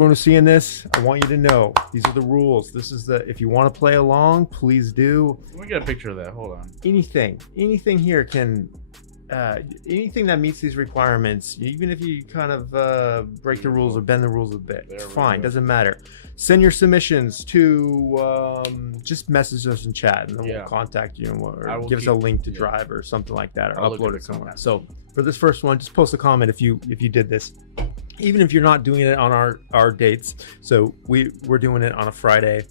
everyone who's seeing this, I want you to know these are the rules. This is the, if you want to play along, please do. Let me get a picture of that. Hold on. Anything here can, anything that meets these requirements, even if you kind of break the rules or bend the rules a bit, it's fine. Doesn't matter. Send your submissions to just message us in chat, and then we'll contact you or give us a link to Drive or something like that, or upload it somewhere. So for this first one, just post a comment if you did this, even if you're not doing it on our dates. So we're doing it on a Friday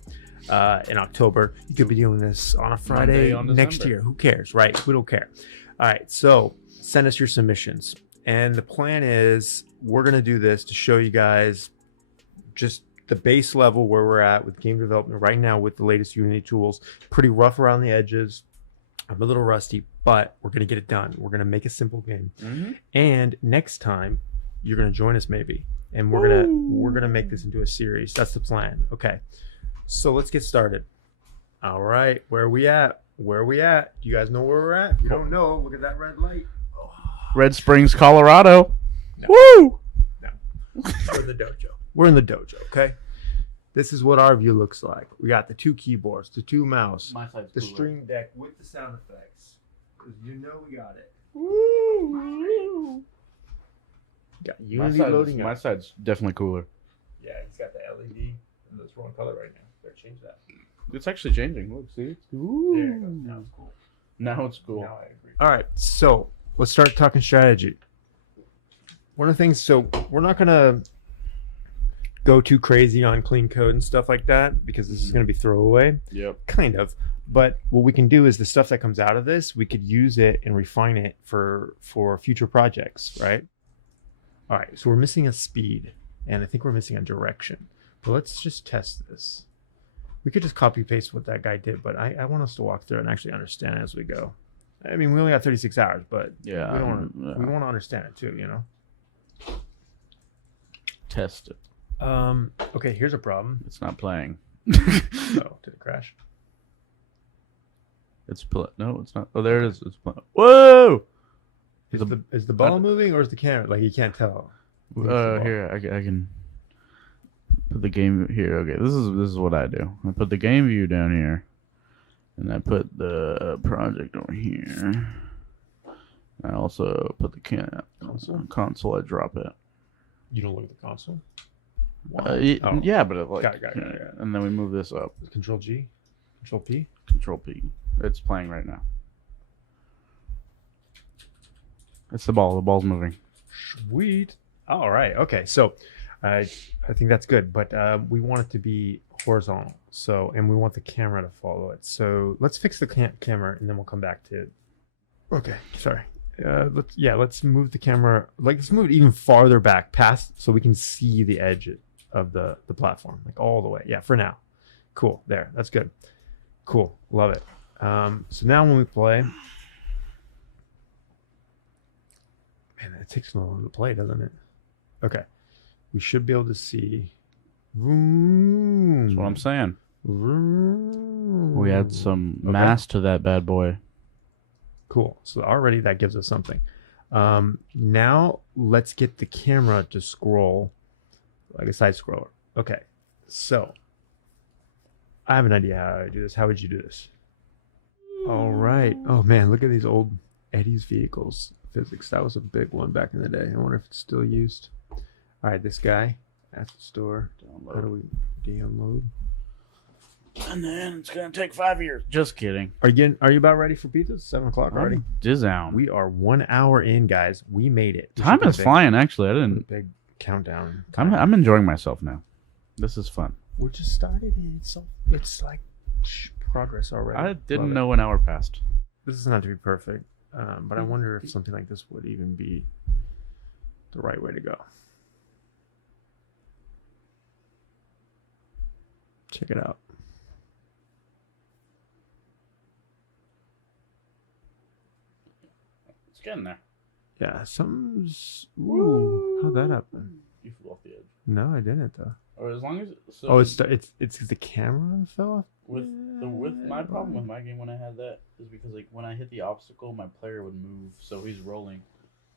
in October. You could be doing this on a Friday next year. Who cares, right? We don't care. All right, so send us your submissions, and the plan is we're gonna do this to show you guys just the base level where we're at with game development right now with the latest Unity tools. Pretty rough around the edges. I'm a little rusty, but we're gonna get it done. We're gonna make a simple game, and next time you're gonna join us maybe, and we're gonna make this into a series. That's the plan. Okay, so let's get started. All right, where are we at? Where are we at? Do you guys know where we're at? If you don't know, look at that red light. Red Springs, Colorado. No. Woo! No. We're in the dojo. We're in the dojo, okay? This is what our view looks like. We got the 2 keyboards, the 2 mouse, the stream deck with the sound effects. Because you know we got it. Woo! Got Unity loading up. My side's definitely cooler. Yeah, he's got the LED in this wrong color right now. Better change that. It's actually changing. Look, see? Ooh. There it goes. Now it's cool. Now it's cool. Now I agree. All right, so let's start talking strategy. One of the things, so we're not gonna go too crazy on clean code and stuff like that because this is gonna be throwaway. Yep. Kind of. But what we can do is the stuff that comes out of this, we could use it and refine it for future projects, right? All right, so we're missing a speed, and I think we're missing a direction. But let's just test this. We could just copy paste what that guy did, but I want us to walk through it and actually understand it as we go. I mean, we only got 36 hours, but yeah, we want to understand it too, you know? Test it. Okay, here's a problem. It's not playing. Oh, did it crash? It's no, it's not. Oh, there it is. It's playing. Whoa! Is the ball moving or is the camera? Like, you can't tell. Here, I can put the game here. Okay, this is what I do. I put the game view down here, and I put the project over here. I also put the console. I drop it. You don't look at the console? Yeah, but it, like, got it. And then we move this up. Control G, Control P, Control P. It's playing right now. It's the ball. The ball's moving. Sweet. All right. Okay. So, I think that's good, but we want it to be horizontal. So, and we want the camera to follow it. So let's fix the camera, and then we'll come back to it. Okay. Sorry. Let's move the camera. Like, let's move it even farther back, past, so we can see the edge of the platform, like all the way. Yeah. For now. Cool. There. That's good. Cool. Love it. So now when we play. Man, it takes a long to play, doesn't it? Okay. We should be able to see. Vroom. That's what I'm saying. Vroom. We add some mass to that bad boy. Cool. So already that gives us something. Now let's get the camera to scroll like a side scroller. Okay. So I have an idea how I do this. How would you do this? All right. Oh man, look at these old Eddie's vehicles. Physics. That was a big one back in the day. I wonder if it's still used. All right, this guy at the store. Download. How do we download? And then it's gonna take 5 years. Just kidding. Are you about ready for pizza? It's 7 o'clock already. Down. We are 1 hour in, guys. We made it. Time is flying. Actually, I didn't. Big countdown. I'm enjoying myself now. This is fun. We just started, and it's like progress already. I didn't know an hour passed. This is not to be perfect. But I wonder if something like this would even be the right way to go. Check it out. It's getting there. Yeah, something's. Ooh, how'd that happen? You flew off the edge. No, I didn't though. Or as long as it's the camera fell off. With my problem with my game when I had that is because, like, when I hit the obstacle, my player would move, so he's rolling.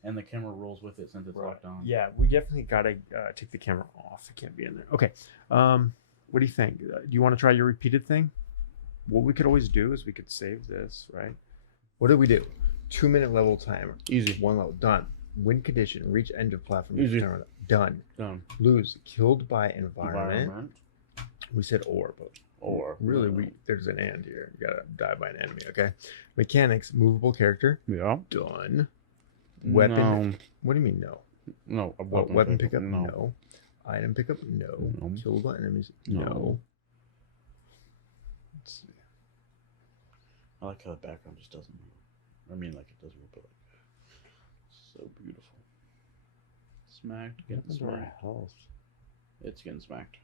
And the camera rolls with it since it's locked on. Yeah, we definitely gotta take the camera off. It can't be in there. Okay. What do you think? Do you want to try your repeated thing? What we could always do is we could save this, right? What did we do? 2-minute level timer. Easy. 1 level. Done. Win condition. Reach end of platform. Easy. Done. Done. Lose. Killed by environment. We said or, but really there's an and here. You gotta die by an enemy, okay? Mechanics. Movable character. Yeah. Done. Weapon. No. What do you mean no? No. A Weapon pickup. No. Item pickup. No. No. Killed by enemies. No. No. Let's see. I like how the background just doesn't move. I mean, like it does move, but like so beautiful. Smacked. Getting smacked. Health. It's getting smacked.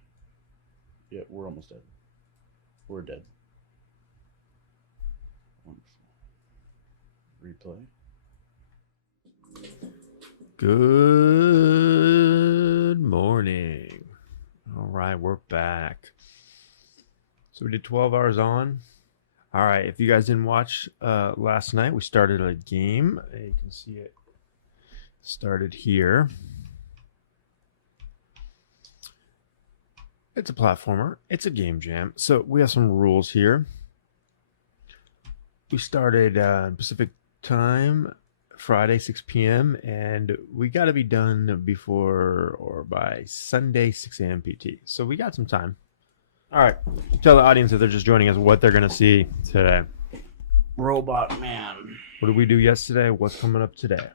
Yeah, we're almost dead. We're dead. Wonderful. Replay. Good morning. All right, we're back. So we did 12 hours on. All right, if you guys didn't watch last night, we started a game. You can see it started here. It's a platformer. It's a game jam. So we have some rules here. We started Pacific time, Friday, 6 p.m., and we got to be done before or by Sunday, 6 a.m. PT. So we got some time. All right. Tell the audience if they're just joining us what they're going to see today. Robot Man. What did we do yesterday? What's coming up today?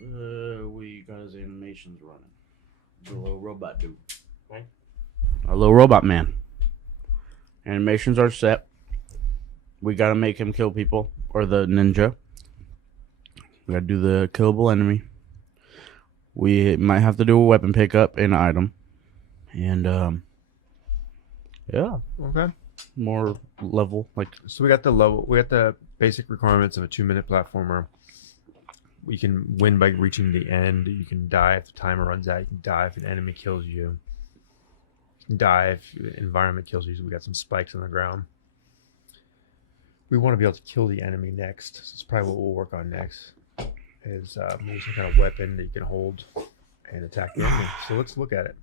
We got his animations running. The little robot dude. Right? Our little robot man. Animations are set. We gotta make him kill people. Or the ninja. We gotta do the killable enemy. We might have to do a weapon pickup and an item. And, yeah. Okay. More level. So we got the basic requirements of a 2-minute platformer. We can win by reaching the end. You can die if the timer runs out. You can die if an enemy kills you. You can die if the environment kills you. So we got some spikes on the ground. We want to be able to kill the enemy next. So it's probably what we'll work on next. Is maybe some kind of weapon that you can hold and attack the enemy. So let's look at it.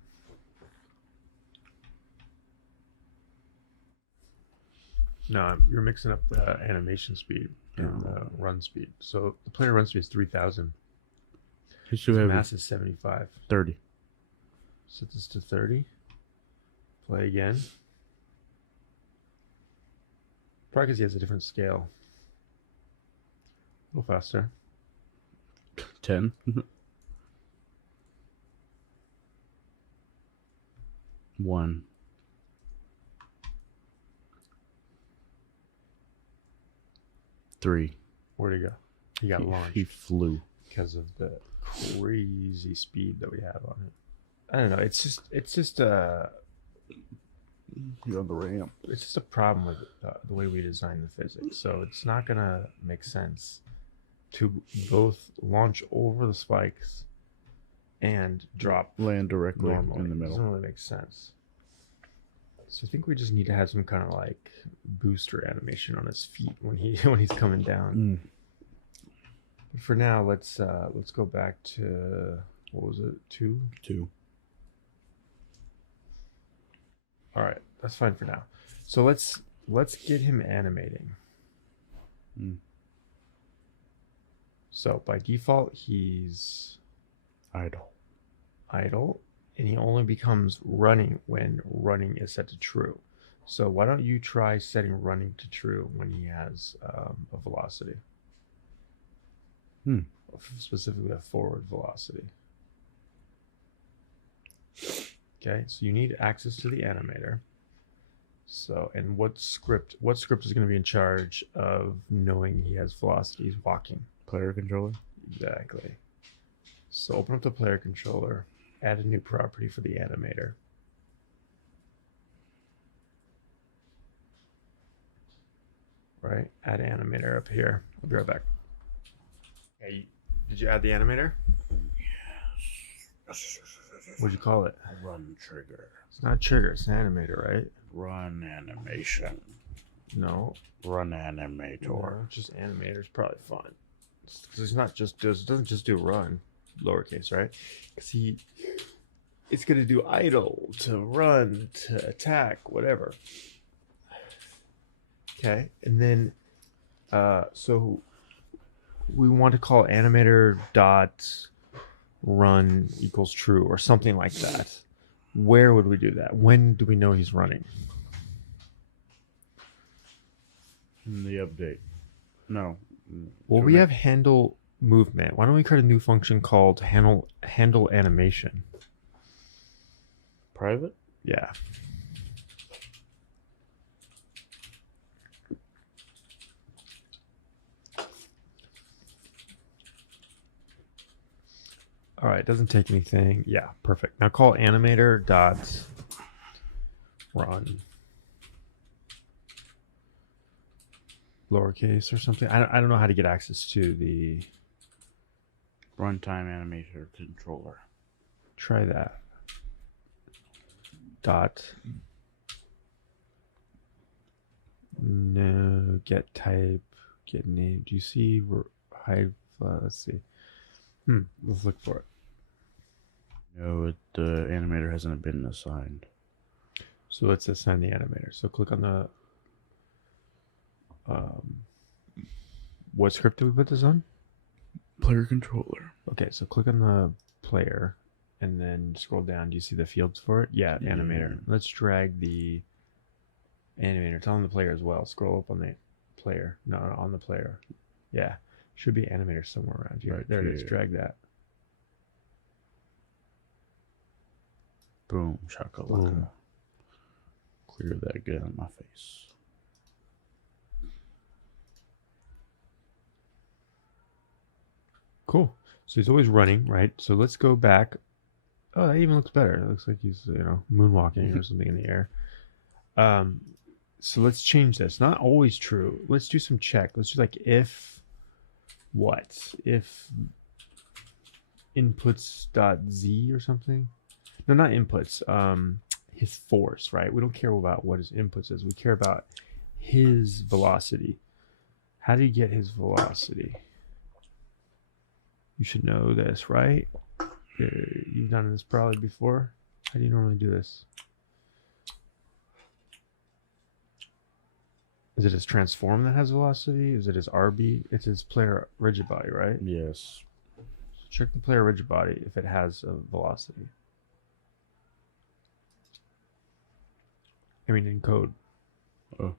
No, you're mixing up the animation speed and the run speed. So the player run speed is 3,000. His mass is 75. 30. Set this to 30. Play again. Probably because he has a different scale. A little faster. 10. 1. Three. Where'd he go? He got launched. He flew because of the crazy speed that we have on it. I don't know. It's just you're on the ramp. It's just a problem with the way we design the physics. So it's not gonna make sense to both launch over the spikes and land directly normally. In the middle. It doesn't really make sense. So I think we just need to have some kind of like booster animation on his feet when he's coming down. But for now, let's go back to what was it? 2? 2. All right, that's fine for now. So let's get him animating. So by default, he's idle, and he only becomes running when running is set to true. So why don't you try setting running to true when he has a velocity? Specifically a forward velocity. Okay, so you need access to the animator. So, and what script is going to be in charge of knowing he has velocity? He's walking. Player controller? Exactly. So open up the player controller, add a new property for the animator. Right, add animator up here. I'll be right back. Okay, did you add the animator? Yes. What'd you call it? Run trigger. It's not trigger, it's an animator, right? Run animation. No. Run animator. No, just animator's probably fine. Because it's not just it doesn't just do run, lowercase, right? Because it's gonna do idle to run to attack, whatever. Okay, and then so we want to call animator dot run equals true or something like that. Where would we do that? When do we know he's running? In the update. No. Well, we have handle movement. Why don't we create a new function called handle animation? Private? Yeah. All right, doesn't take anything. Yeah, perfect. Now call animator dot run lowercase or something. I don't know how to get access to the Runtime animator controller. try that. Dot no get type get name. Do you see hide? Let's see. Let's look for it. No, the animator hasn't been assigned. So let's assign the animator. So click on the what script did we put this on? Player controller. Okay, so click on the player and then scroll down. Do you see the fields for it? Yeah, animator. Let's drag the animator. Tell them the player as well. Scroll up on the player. No, on the player. Yeah, should be animator somewhere around here. Right there here. it is. Drag that. Boom, shakalaka. Boom. Clear that, get out of my face. Cool. So he's always running, right? So let's go back. Oh, that even looks better. It looks like he's, moonwalking or something in the air. So let's change this. Not always true. Let's do some check. Let's do like if what? If inputs.z or something? No, not inputs. His force, right? We don't care about what his inputs is. We care about his velocity. How do you get his velocity? You should know this, right? You've done this probably before. How do you normally do this? Is it his transform that has velocity? Is it his RB? It's his player rigid body, right? Yes. So check the player rigid body if it has a velocity. I mean, in code. Oh.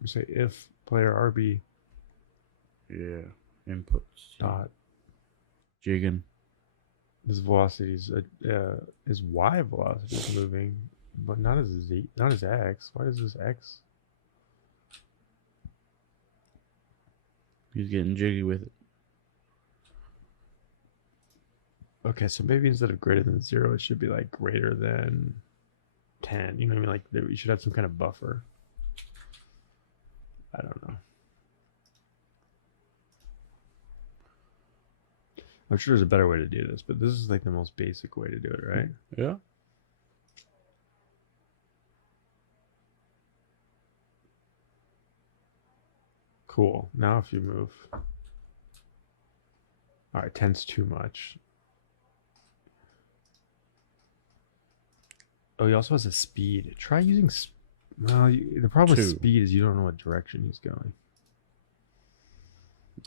You say if player RB. Yeah. Inputs. Dot. Jigging. His velocity is his Y velocity is moving, but not his Z, not his X. Why is this X? He's getting jiggy with it. Okay, so maybe instead of greater than 0, it should be like greater than 10. You know what I mean? Like we should have some kind of buffer. I don't know. I'm sure there's a better way to do this, but this is like the most basic way to do it, right? Yeah. Cool. Now if you move. All right, 10's too much. Oh, he also has a speed. Try using... Well, the problem with 2. speed is you don't know what direction he's going.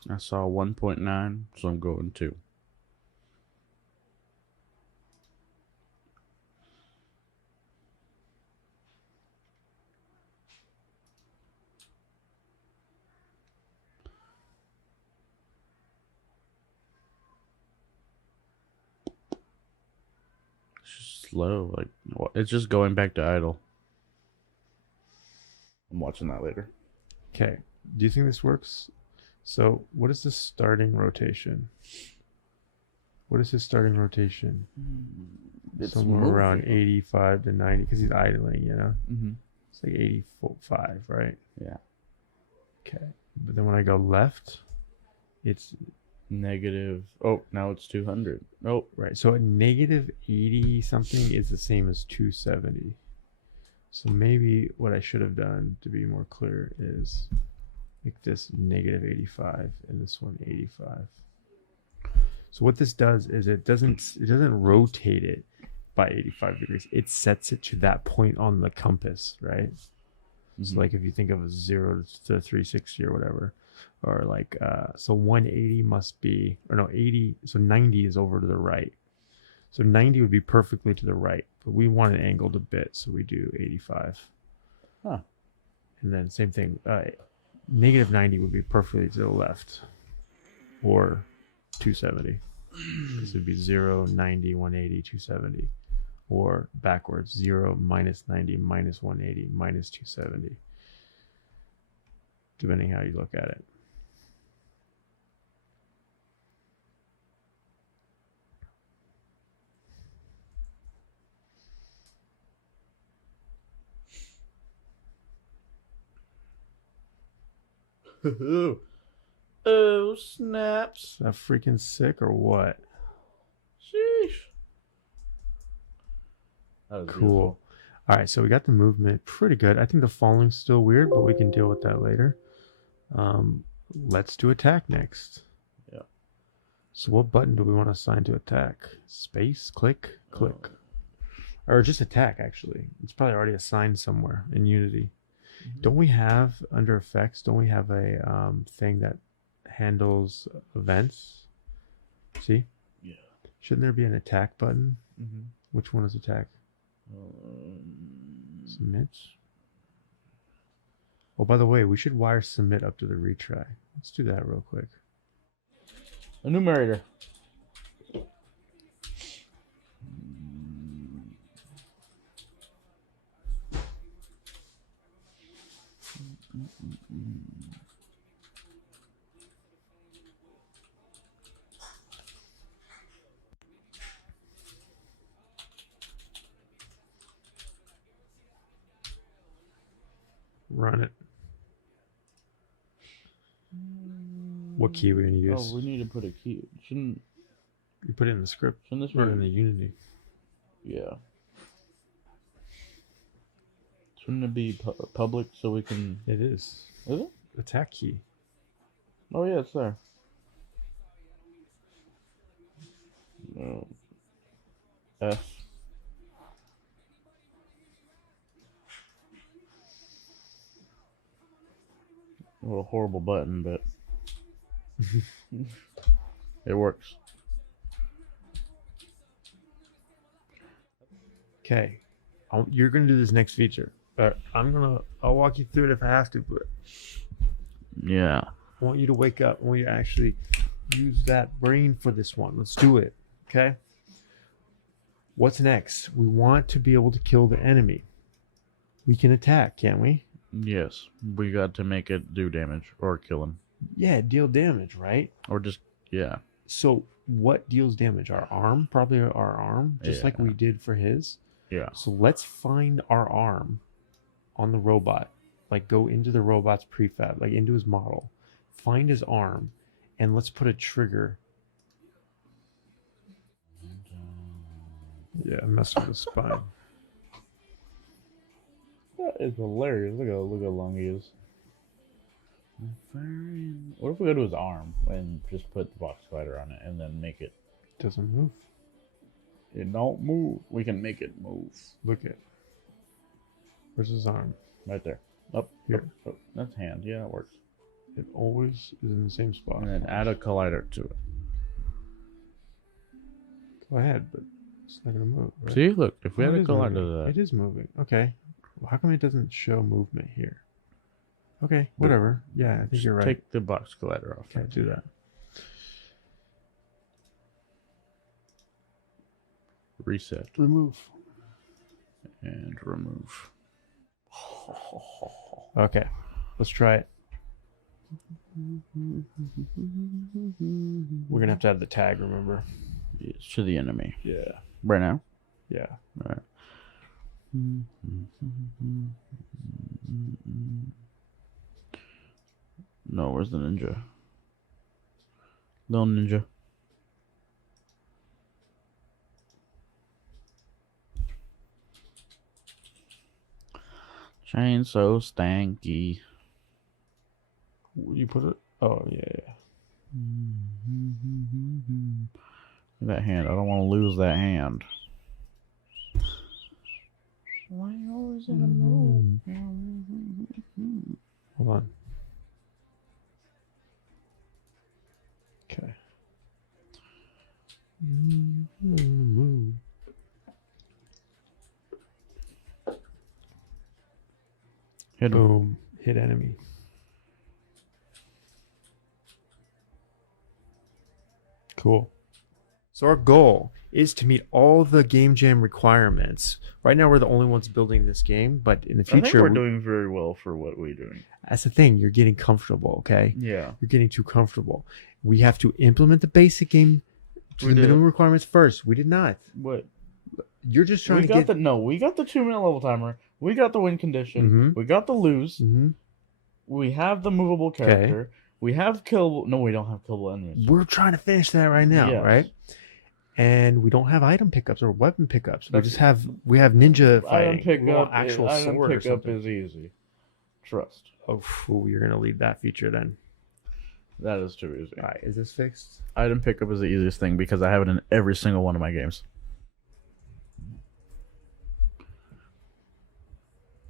I saw 1.9, so I'm going 2. Slow, like it's just going back to idle. I'm watching that later. Okay, do you think this works? So what is the starting rotation? What is his starting rotation? It's somewhere moving. around 85 to 90 because he's idling, you know? Mm-hmm. It's like 85, right? Yeah. Okay, but then when I go left, it's Negative. Oh, now it's 200. Nope. right. So a negative 80 something is the same as 270. So maybe what I should have done to be more clear is Make this negative 85 and this one 85. So what this does is it doesn't rotate it by 85 degrees. It sets it to that point on the compass, right? So like if you think of a 0 to 360 or whatever, or like so 180 must be, or no, 80, so 90 is over to the right. So 90 would be perfectly to the right, but we want it angled a bit, so we do 85. Huh. And then same thing, negative 90 would be perfectly to the left, or 270. This would be 0, 90, 180, 270. Or backwards, 0, minus 90, minus 180, minus 270. Depending how you look at it. Oh, snaps. Is that freaking sick or what? Sheesh. That was Cool. beautiful. All right, so we got the movement pretty good. I think the falling's still weird, but we can deal with that later. Let's do attack next. Yeah. So what button do we want to assign to attack? Space, click, click. Or just attack, actually. It's probably already assigned somewhere in Unity. Don't we have, under effects, don't we have a thing that handles events? See? Yeah. Shouldn't there be an attack button? Mm-hmm. Which one is attack? Submit. Oh, by the way, we should wire submit up to the retry. Let's do that real quick. Enumerator. Run it. What key are we going to use? Oh, we need to put a key. Shouldn't You put it in the script. this Run be? in the Unity. Yeah. Shouldn't it be public so we can? It is. Is it? Attack key. Oh yeah, it's there. No. F. What a horrible button, but it works. Okay. You're going to do this next feature. I'll walk you through it if I have to, but Yeah. I want you to wake up. I want you to actually use that brain for this one. Let's do it. Okay? What's next? We want to be able to kill the enemy. We can attack, can't we? Yes, we got to make it do damage or kill him, Yeah, deal damage, right? or just yeah. So what deals damage? Our arm? Probably our arm, just like we did for his. Yeah. So let's find our arm on the robot. Like go into the robot's prefab, like into his model. Find his arm, and let's put a trigger. Yeah, mess with the spine. That is hilarious. Look how long he is. What if we go to his arm and just put the box spider on it and then make it? Doesn't move. It don't move. We can make it move. Look at. Where's his arm? Right there. Up Here. Up. That's hand. Yeah, that works. It always is in the same spot. And then add a collider to it. Go ahead, but it's not gonna move. Right? See, look. If we Oh, add it a is collider moving. to that, It is moving. Okay. Well, how come it doesn't show movement here? Okay, whatever. Yeah, I think you're right. Take the box collider off. Okay, do that. Reset Remove. and remove. Okay, let's try it. We're gonna have to add the tag, remember? It's to the enemy. Yeah. Right now. Yeah. All right. No, where's the ninja? Little ninja. Chain so stanky. You put it. Oh yeah. That hand. I don't want to lose that hand. Why are you always in a move? Hold on. Okay. Hit him. Boom. Hit enemy. Cool. So our goal is to meet all the game jam requirements. Right now, we're the only ones building this game, but in the I think future, we're doing very well for what we're doing. that's the thing. You're getting comfortable, okay? Yeah. You're getting too comfortable. We have to implement the basic game to the minimum requirements first. We did not. What? You're just trying We to got get... we got the 2-minute level timer. We got the win condition. Mhm. We got the lose. Mhm. We have the movable character. We have killable. No, we don't have killable enemies. We're trying to finish that right now, Yes. right? And we don't have item pickups or weapon pickups. We have ninja fighting. Item pickup, actual sword or something. is easy. Trust. Oh, you're gonna leave that feature then. That is too easy. All right, is this fixed? Item pickup is the easiest thing because I have it in every single one of my games.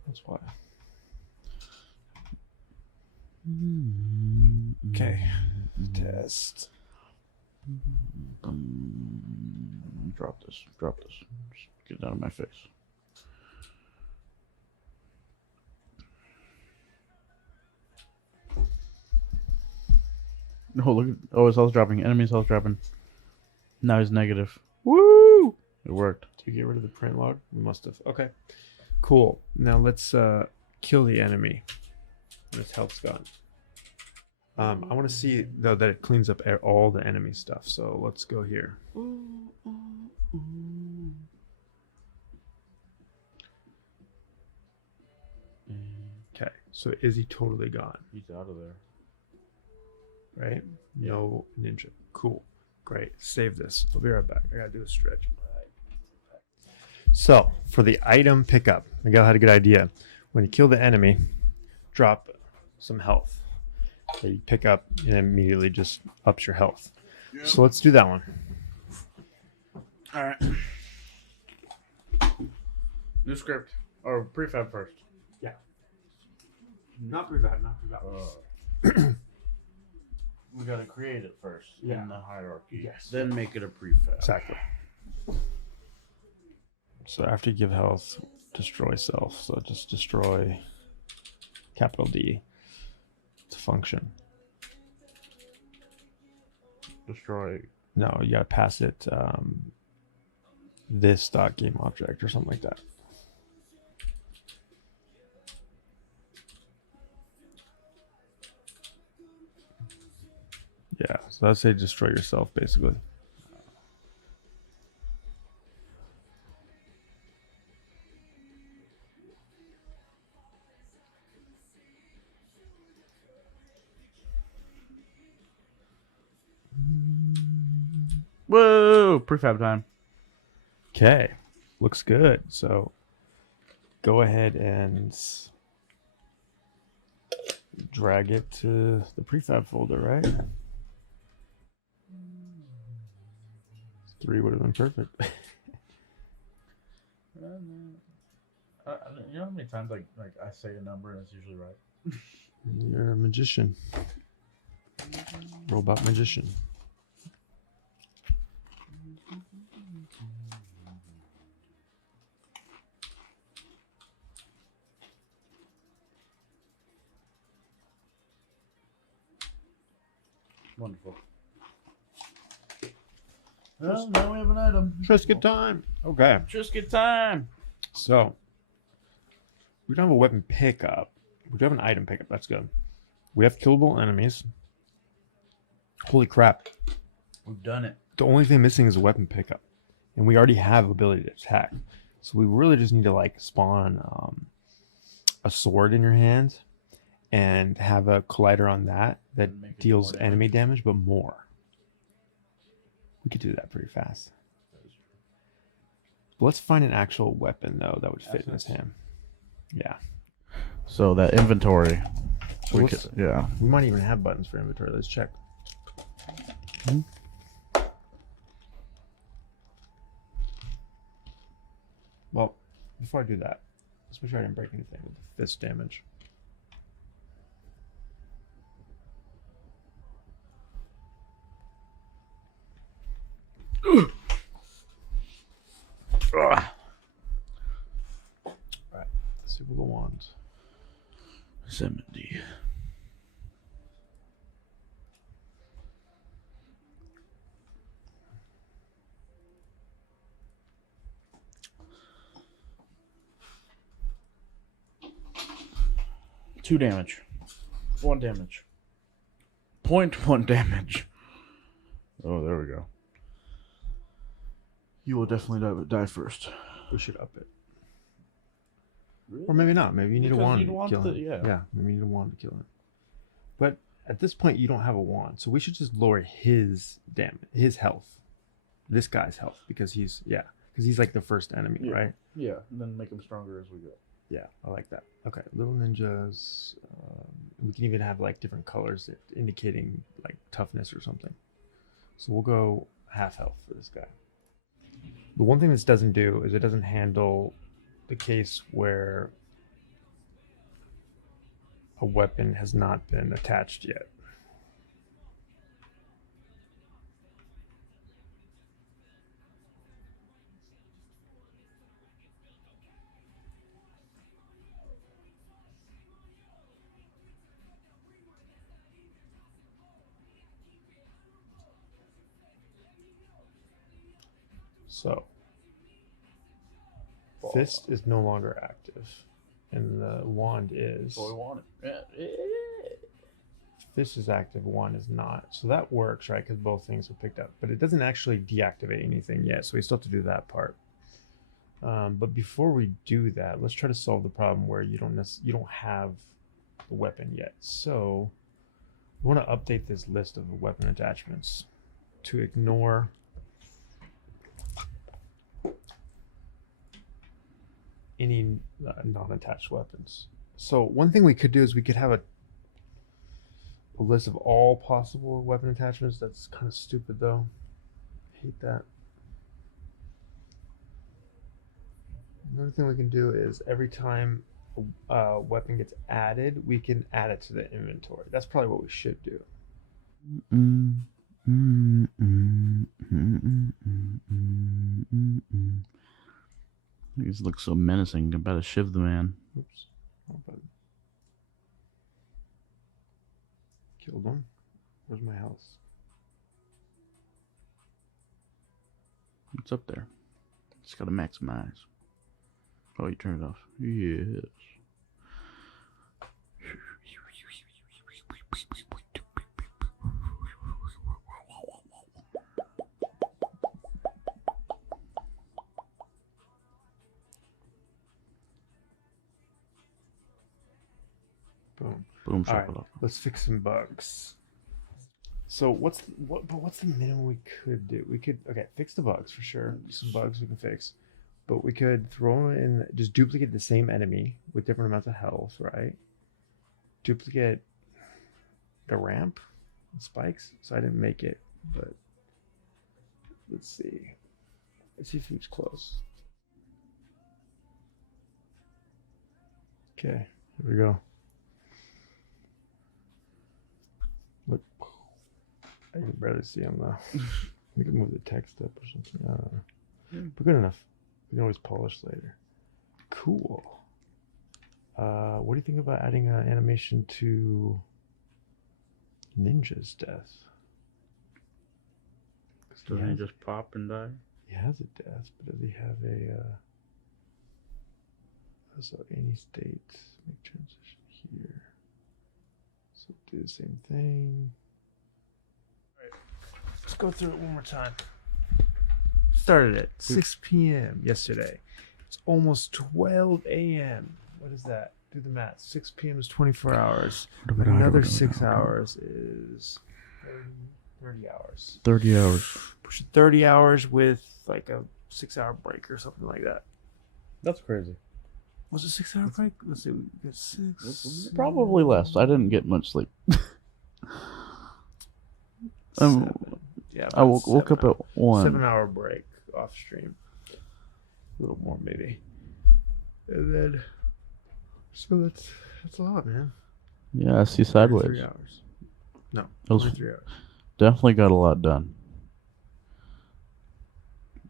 That's why. Okay. Test. Drop this. Just get it out of my face. Oh, look at... Oh, his health dropping. Enemy's health dropping. Now he's negative. Woo! It worked. Did you get rid of the print log? We must have. Okay. Cool. Now let's kill the enemy. And his health's gone. I want to see though that it cleans up all the enemy stuff. So let's go here. Okay. So is he totally gone? He's out of there. Right? No ninja. Cool. Great. Save this. I'll be right back. I gotta do a stretch. So for the item pickup, Miguel had a good idea. When you kill the enemy, drop some health. So you pick up and immediately just ups your health. Yep. So let's do that one. All right. New script or prefab first. Yeah. Not prefab. Not prefab. We gotta create it first in the hierarchy. Yes. Then make it a prefab. Exactly. So after you give health, destroy self. So just destroy capital D to function. Destroy. No, you gotta pass it this dot game object or something like that. Yeah, so I'd say destroy yourself basically. Whoa! Prefab time. Okay, looks good. So go ahead and drag it to the prefab folder, right? 3 would have been perfect. You know how many times like I say a number and it's usually right? You're a magician. Robot magician. Wonderful. Well, now we have an item. Trisket time. Okay. Trisket time. So we don't have a weapon pickup. We do have an item pickup. That's good. We have killable enemies. Holy crap. We've done it. The only thing missing is a weapon pickup. And we already have ability to attack. So we really just need to like spawn a sword in your hand and have a collider on that deals enemy damage, but more. We could do that pretty fast. Let's find an actual weapon though that would fit in his hand. Yeah. So that inventory. So we might even have buttons for inventory. Let's check. Hmm? Well, before I do that, let's make sure I didn't break anything with the fist damage. Alright, let's see what the wands. 70. Two damage. 1 damage. 0.1 damage. Oh, there we go. You will definitely die first. We should up it. Really? Or maybe not. Maybe you need a wand to kill him. Yeah. Maybe you need a wand to kill him. But at this point, you don't have a wand. So we should just lower his damage, his health. This guy's health. Because he's like the first enemy, right? Yeah, and then make him stronger as we go. Yeah, I like that. Okay, little ninjas. We can even have like different colors indicating like toughness or something. So we'll go half health for this guy. The one thing this doesn't do is it doesn't handle the case where a weapon has not been attached yet. So, fist is no longer active, and the wand is. So we want it. Fist is active, wand is not. So that works, right? Because both things are picked up, but it doesn't actually deactivate anything yet. So we still have to do that part. But before we do that, let's try to solve the problem where you don't have the weapon yet. So we want to update this list of weapon attachments to ignore any non-attached weapons. So one thing we could do is we could have a list of all possible weapon attachments. That's kind of stupid though. I hate that. Another thing we can do is every time a weapon gets added, we can add it to the inventory. That's probably what we should do. He looks so menacing. I'm about to shiv the man. Oops. Oh, button. Killed him. Where's my health? What's up there? Just gotta maximize. Oh, you turned it off. Yes. Boom. Boom. All right, Chocolate. let's fix some bugs. So what's the minimum we could do? We could fix the bugs for sure. Some bugs we can fix, but we could throw in just duplicate the same enemy with different amounts of health, right? Duplicate the ramp and spikes. So I didn't make it, but let's see. Let's see if it's close. Okay, here we go. Look, I can barely see him though. We can move the text up or something. I don't know. But good enough. We can always polish later. Cool. What do you think about adding an animation to Ninja's death? Doesn't he just pop and die? He has a death, but does he have a so any state, make transition here. So do the same thing. All right, let's go through it one more time. Started at 6 p.m. yesterday. It's almost 12 a.m. What is that? Do the math. 6 p.m. is 24 hours. Another 6 hours is 30 hours. 30 hours. Push it 30 hours with like a 6-hour break or something like that. That's crazy. Was it 6 hour break? Let's see. We got 6. Probably less. I didn't get much sleep. Yeah, I woke up at 1. 7 hour break off stream. A little more maybe. And then, so that's a lot, man. Yeah, I see sideways. 3 hours. No, It was 3 hours. definitely got a lot done.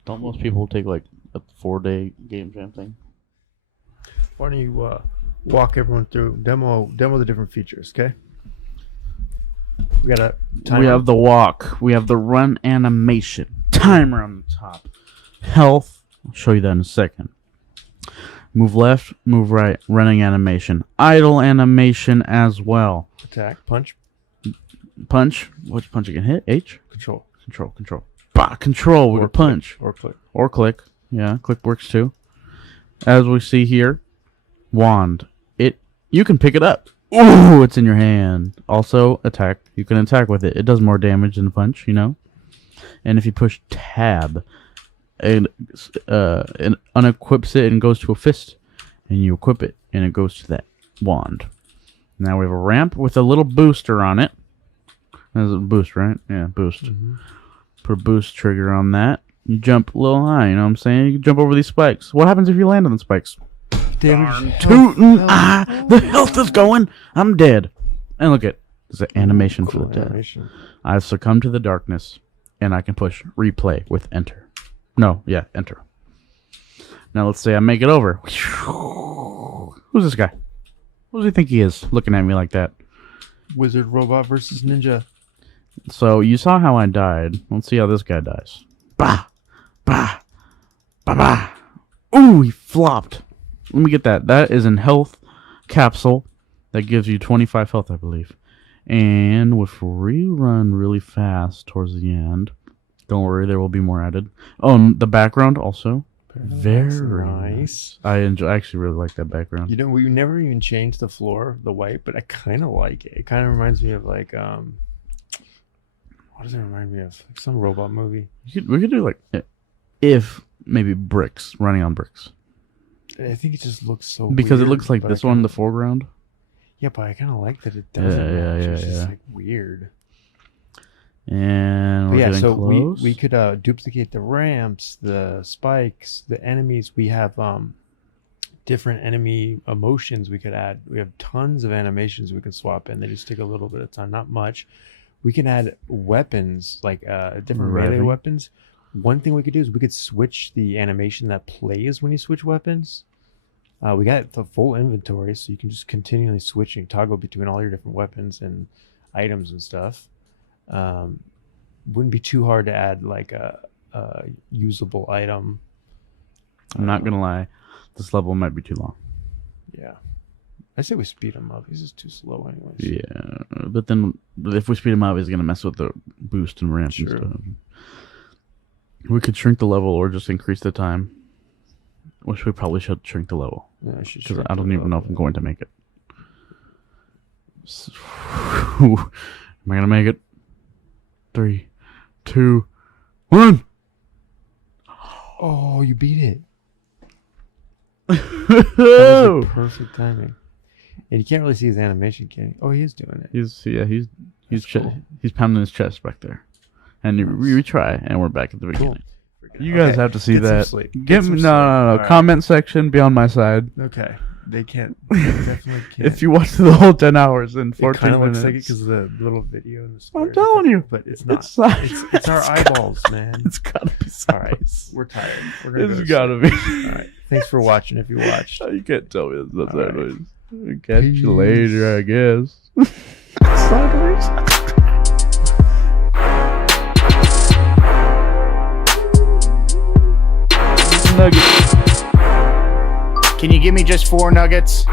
Don't most people take like a 4-day game jam thing? Why don't you walk everyone through demo the different features, okay? We got a timer. We have the walk. We have the run animation. Timer on the top. Health. I'll show you that in a second. Move left, move right. Running animation. Idle animation as well. Attack, punch, Punch. Which punch you can hit? H? control, Control. Bah, control. We Or can punch. or click. Or click. Yeah, click works too. As we see here, wand. You can pick it up. Ooh, it's in your hand. Also, attack. You can attack with it. It does more damage than punch, you know. And if you push tab, it unequips it and goes to a fist. And you equip it, and it goes to that wand. Now we have a ramp with a little booster on it. That's a boost, right? Yeah, boost. Mm-hmm. Put a boost trigger on that. You jump a little high, you know what I'm saying? You can jump over these spikes. What happens if you land on the spikes? Damage. Tootin'! The health is going! I'm dead. And look at there's an animation for the dead. Animation. I've succumbed to the darkness, and I can push replay with enter. No, yeah, enter. Now let's say I make it over. Who's this guy? Who does he think he is, looking at me like that? Wizard robot versus ninja. So you saw how I died. Let's see how this guy dies. Bah! Bah! Bah! Bah! Ooh, he flopped. Let me get that. That is an health capsule that gives you 25 health, I believe. And if we run really fast towards the end, don't worry, there will be more added. Oh, and the background also. Very nice. I actually really like that background. You know, we never even changed the floor, the white, but I kind of like it. It kind of reminds me of like, what does it remind me of? Like some robot movie. We could do like, if maybe bricks, running on bricks. I think it just looks so because weird, it looks like this one in the foreground. Yeah, but I kind of like that it doesn't. It's just like weird. And we're getting so close. we could duplicate the ramps, the spikes, the enemies. We have different enemy emotions we could add. We have tons of animations we can swap in. They just take a little bit of time, not much. We can add weapons, like different melee weapons. One thing we could do is we could switch the animation that plays when you switch weapons. We got the full inventory, so you can just continually switch and toggle between all your different weapons and items and stuff. Wouldn't be too hard to add like a usable item. I'm not gonna lie, this level might be too long. Yeah, I say we speed him up. He's just too slow, anyways. Yeah, but then if we speed him up, he's gonna mess with the boost and ramp and stuff. We could shrink the level or just increase the time. Which we probably should shrink the level. Yeah, because I don't even know if I'm going to make it. Am I gonna make it? 3, 2, 1. Oh, you beat it. That was like perfect timing. And you can't really see his animation, can you? Oh, he is doing it. He's cool. He's pounding his chest back there. And Nice. we try, and we're back at the beginning. Cool. You guys have to see Get some that. sleep. Get Get me some no. All right. Comment section, be on my side. Okay. They can't. They definitely can't. If you watch the whole 10 hours and 14 it kind of minutes. looks like it because of the little video in the square. I'm telling you. But it's not. It's not. It's our eyeballs, man. It's gotta be All right. sideways. We're tired. We're gonna It's go to gotta be. sleep. All right. Thanks for watching if you watched. You can't tell me it's not All right. sideways. Catch Peace. you later, I guess. Sideways. Nuggets. Can you give me just 4 nuggets?